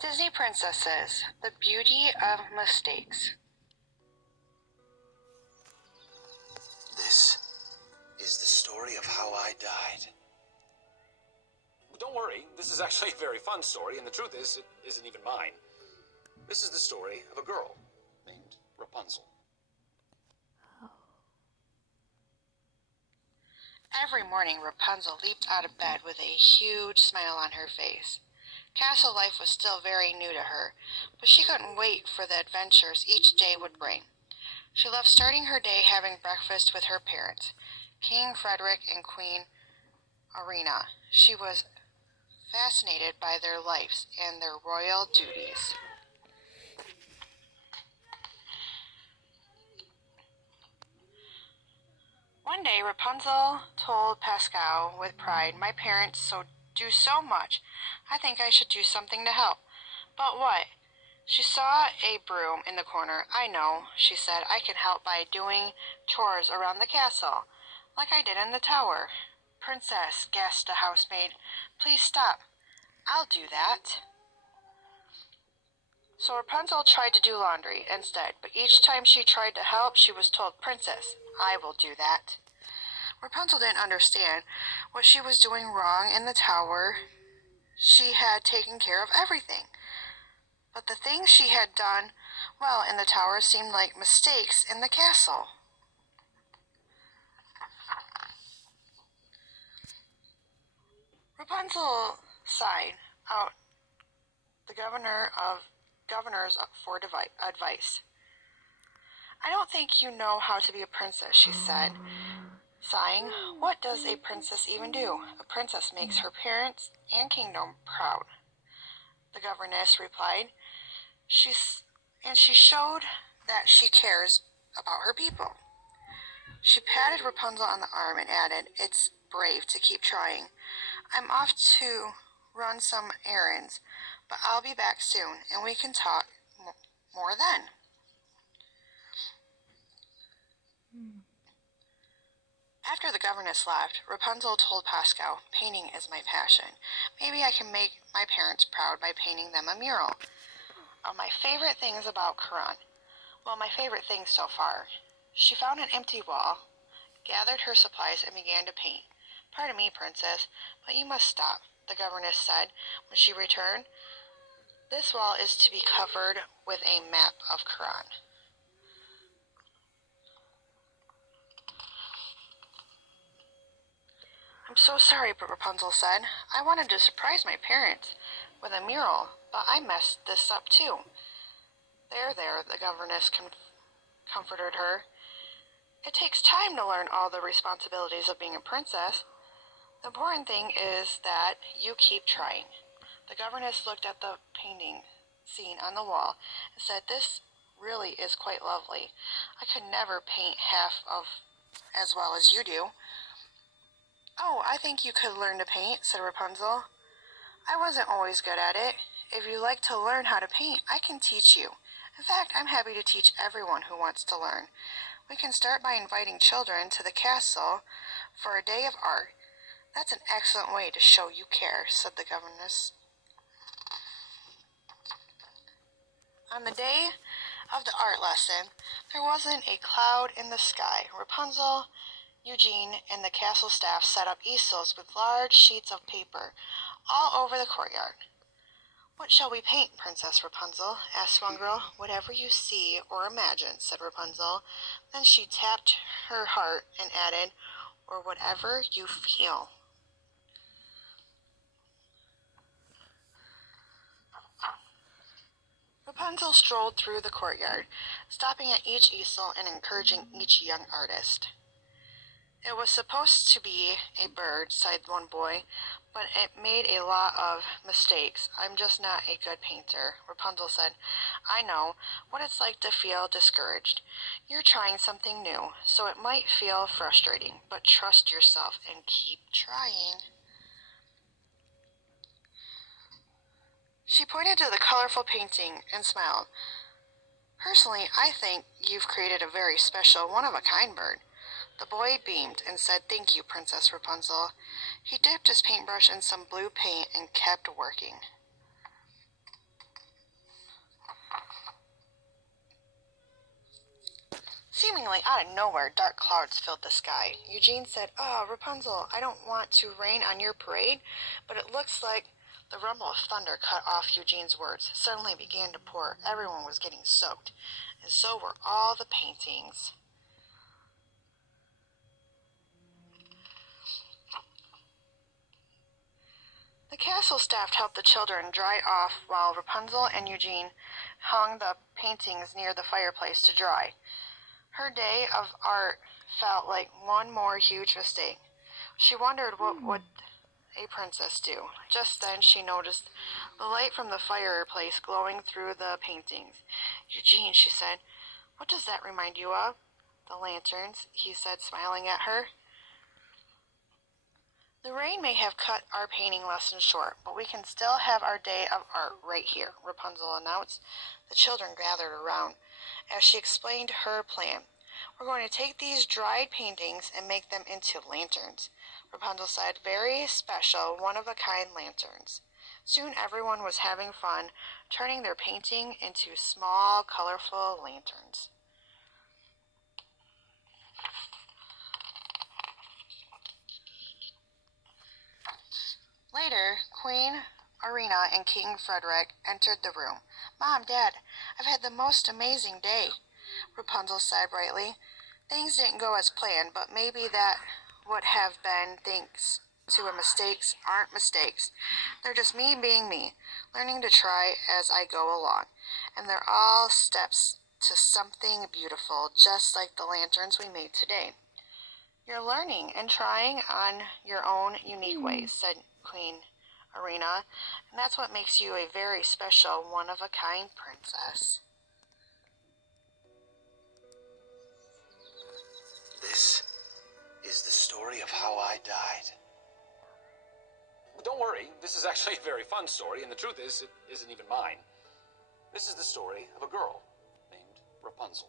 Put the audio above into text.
Disney Princesses, The Beauty of Mistakes. This is the story of how I died. Don't worry, this is actually a very fun story, and the truth is, it isn't even mine. This is the story of a girl named Rapunzel. Every morning, Rapunzel leaped out of bed with a huge smile on her face. Castle life was still very new to her, but she couldn't wait for the adventures each day would bring. She loved starting her day having breakfast with her parents, King Frederick and Queen Irina. She was fascinated by their lives and their royal duties. One day, Rapunzel told Pascal with pride, "My parents do so much. I think I should do something to help." "But what?" She saw a broom in the corner. "I know," she said. "I can help by doing chores around the castle, like I did in the tower." "Princess," gasped the housemaid, "please stop. I'll do that." So Rapunzel tried to do laundry instead, but each time she tried to help, she was told, "Princess, I will do that." Rapunzel didn't understand what she was doing wrong in the tower. She had taken care of everything. But the things she had done well in the tower seemed like mistakes in the castle. Rapunzel sighed out the governors for advice. "I don't think you know how to be a princess," she said, sighing. "What does a princess even do? A princess makes her parents and kingdom proud," the governess replied. She showed that she cares about her people. She patted Rapunzel on the arm and added, "It's brave to keep trying. I'm off to run some errands, but I'll be back soon, and we can talk more then." After the governess left, Rapunzel told Pascal, "Painting is my passion. Maybe I can make my parents proud by painting them a mural of my favorite things about Quran. Well, my favorite things so far." She found an empty wall, gathered her supplies, and began to paint. "Pardon me, Princess, but you must stop," the governess said when she returned. "This wall is to be covered with a map of Quran." "I'm so sorry," Rapunzel said. "I wanted to surprise my parents with a mural, but I messed this up too." There, the governess comforted her. "It takes time to learn all the responsibilities of being a princess. The important thing is that you keep trying." The governess looked at the painting scene on the wall and said, "This really is quite lovely. I could never paint half of as well as you do." "Oh, I think you could learn to paint," said Rapunzel. "I wasn't always good at it. If you like to learn how to paint, I can teach you. In fact, I'm happy to teach everyone who wants to learn. We can start by inviting children to the castle for a day of art. That's an excellent way to show you care," said the governess. On the day of the art lesson, there wasn't a cloud in the sky. Rapunzel, Eugene, and the castle staff set up easels with large sheets of paper all over the courtyard. "What shall we paint, Princess Rapunzel?" asked one girl. "Whatever you see or imagine," said Rapunzel. Then she tapped her heart and added, "or whatever you feel." Rapunzel strolled through the courtyard, stopping at each easel and encouraging each young artist. "It was supposed to be a bird," sighed one boy, "but it made a lot of mistakes. I'm just not a good painter." Rapunzel said, "I know what it's like to feel discouraged. You're trying something new, so it might feel frustrating, but trust yourself and keep trying." She pointed to the colorful painting and smiled. "Personally, I think you've created a very special, one-of-a-kind bird." The boy beamed and said, "Thank you, Princess Rapunzel." He dipped his paintbrush in some blue paint and kept working. Seemingly out of nowhere, dark clouds filled the sky. Eugene said, "Oh, Rapunzel, I don't want to rain on your parade," but it looks like the rumble of thunder cut off Eugene's words. Suddenly it began to pour. Everyone was getting soaked, and so were all the paintings. The castle staff helped the children dry off while Rapunzel and Eugene hung the paintings near the fireplace to dry. Her day of art felt like one more huge mistake. She wondered what would a princess do. Just then she noticed the light from the fireplace glowing through the paintings. "Eugene," she said, "what does that remind you of?" "The lanterns," he said, smiling at her. "The rain may have cut our painting lesson short, but we can still have our day of art right here," Rapunzel announced. The children gathered around as she explained her plan. "We're going to take these dried paintings and make them into lanterns," Rapunzel said. "Very special, one-of-a-kind lanterns." Soon everyone was having fun, turning their painting into small, colorful lanterns. Later, Queen Arena and King Frederick entered the room. "Mom, Dad, I've had the most amazing day," Rapunzel said brightly. "Things didn't go as planned, but maybe that would have been thanks to a mistakes aren't mistakes. They're just me being me, learning to try as I go along. And they're all steps to something beautiful, just like the lanterns we made today." "You're learning and trying on your own unique ways," said Queen Arena, "and that's what makes you a very special, one-of-a-kind princess." This is the story of how I died. Don't worry, this is actually a very fun story, and the truth is, it isn't even mine. This is the story of a girl named Rapunzel.